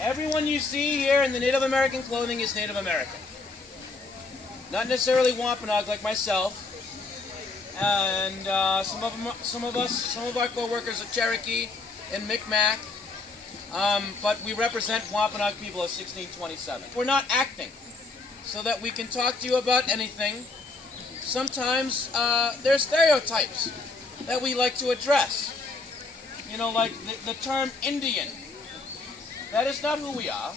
Everyone you see here in the Native American clothing is Native American. Not necessarily Wampanoag like myself, and some of our co-workers are Cherokee and Micmac, but we represent Wampanoag people of 1627. We're not acting so that we can talk to you about anything. Sometimes there are stereotypes that we like to address. You know, like the term Indian. That is not who we are.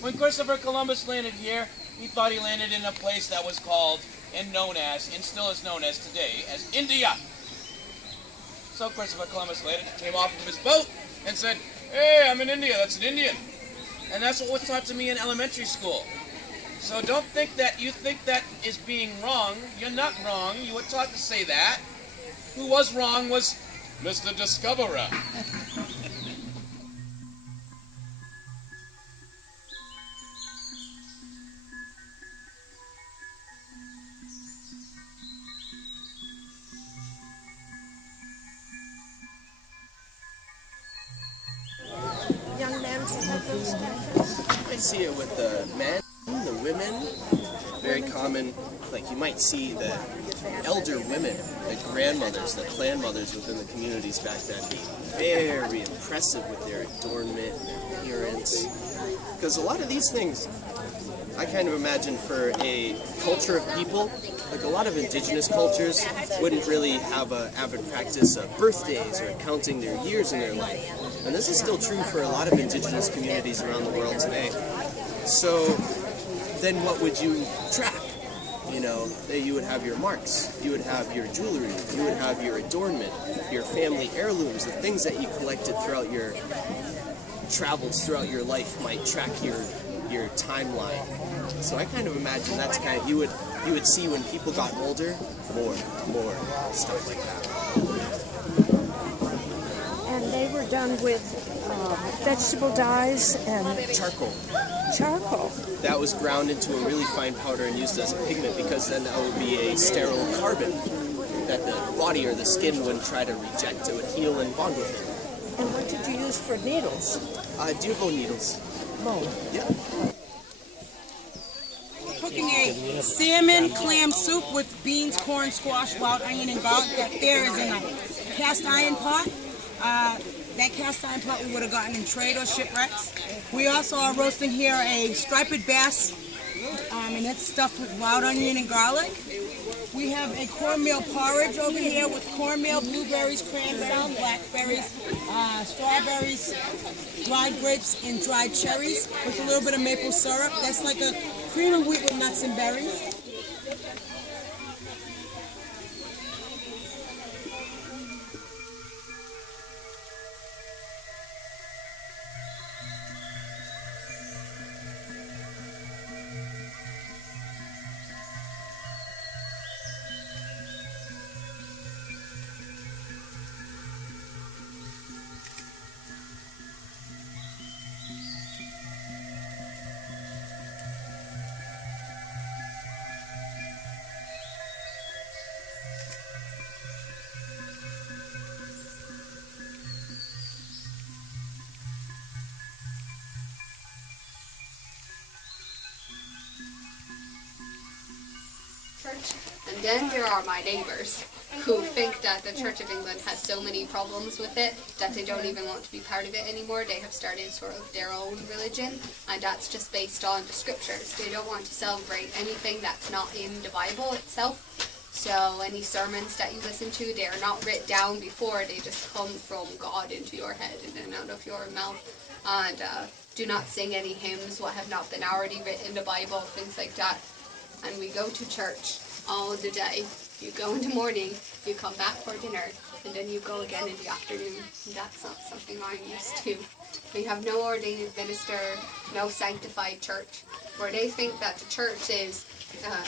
When Christopher Columbus landed here, he thought he landed in a place that was called and known as, and still is known as today, as India. So Christopher Columbus later came off of his boat and said, "Hey, I'm in India, that's an Indian." And that's what was taught to me in elementary school. So don't think that you think that is being wrong. You're not wrong. You were taught to say that. Who was wrong was Mr. Discoverer. Young men have those tattoos? I see it with the men, the women. Very common, like you might see the elder women, the grandmothers, the clan mothers within the communities back then be very impressive with their adornment and appearance. Because a lot of these things, I kind of imagine for a culture of people, like a lot of indigenous cultures wouldn't really have an avid practice of birthdays or counting their years in their life. And this is still true for a lot of indigenous communities around the world today. So then what would you track? You know, you would have your marks, you would have your jewelry, you would have your adornment, your family heirlooms, the things that you collected throughout your travels throughout your life might track your timeline. So I kind of imagine that's kind of, you would see when people got older, more stuff like that. And they were done with vegetable dyes and Charcoal. charcoal. That was ground into a really fine powder and used as a pigment, because then that would be a sterile carbon that the body or the skin wouldn't try to reject. It would heal and bond with it. And what did you use for needles? Deer bone needles. Bone. Yeah. Cooking a salmon clam soup with beans, corn, squash, wild onion, and garlic. That there is in a cast iron pot. That cast iron pot we would have gotten in trade or shipwrecks. We also are roasting here a striped bass, and it's stuffed with wild onion and garlic. We have a cornmeal porridge over here with cornmeal, blueberries, cranberries, blackberries, strawberries, dried grapes, and dried cherries with a little bit of maple syrup. That's like a cream of wheat with nuts and berries. Church. And then there are my neighbours who think that the Church of England has so many problems with it that they don't even want to be part of it anymore. They have started sort of their own religion, and that's just based on the scriptures. They don't want to celebrate anything that's not in the Bible itself. So any sermons that you listen to, they are not written down before, they just come from God into your head and then out of your mouth. And do not sing any hymns what have not been already written in the Bible, things like that. And we go to church all the day. You go in the morning, you come back for dinner, and then you go again in the afternoon. And that's not something I'm used to. We have no ordained minister, no sanctified church, where they think that the church is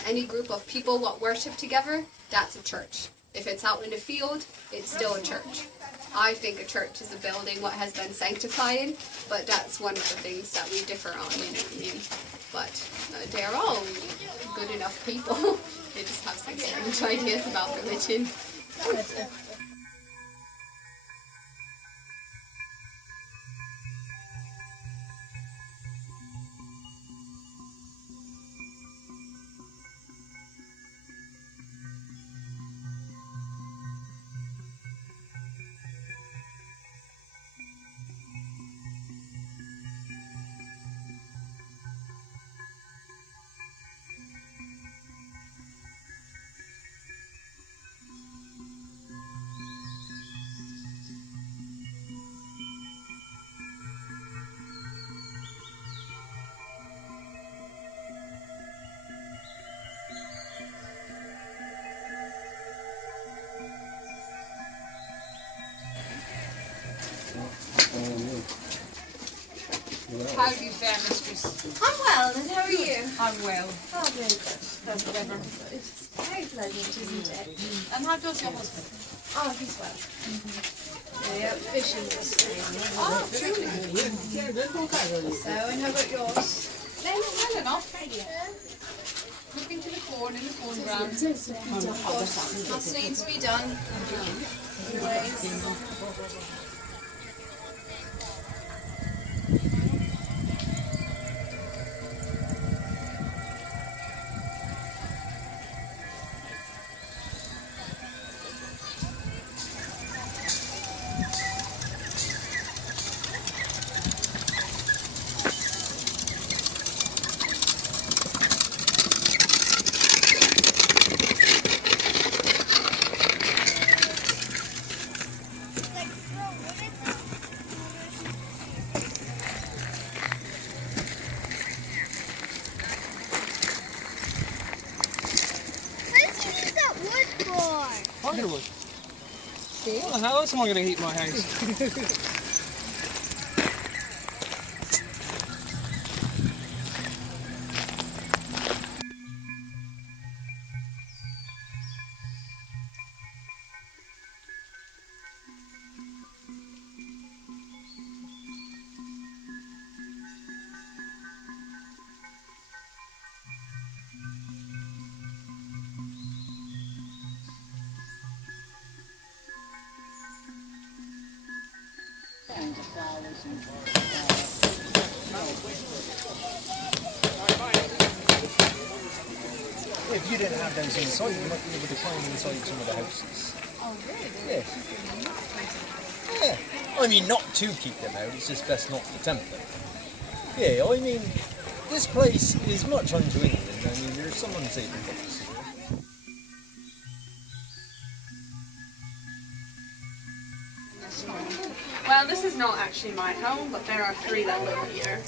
any group of people what worship together, that's a church. If it's out in the field, it's still a church. I think a church is a building what has been sanctified, but that's one of the things that we differ on, you know what I mean? But they're all good enough people. They just have some strange ideas about religion. How do you fare, mistress? I'm well, and how are you? I'm well. Oh, very good. How's the weather? It's very pleasant, isn't it? And how does your husband? Oh, he's well. They're out fishing this day. Oh, truly. So, and how about yours? Then well enough. Looking to the corn in the corn ground. Of course, lots needs to be done. Anyways. Firewood. What the hell else am I going to heat my house? If you didn't have those inside, you might be able to climb inside some of the houses. Oh, really? Yeah. Yeah. I mean, not to keep them out, it's just best not to tempt them. Yeah, I mean, this place is much unto England. I mean, there's some unsavory things here. Well, this is not actually my home, but there are 3 that live here.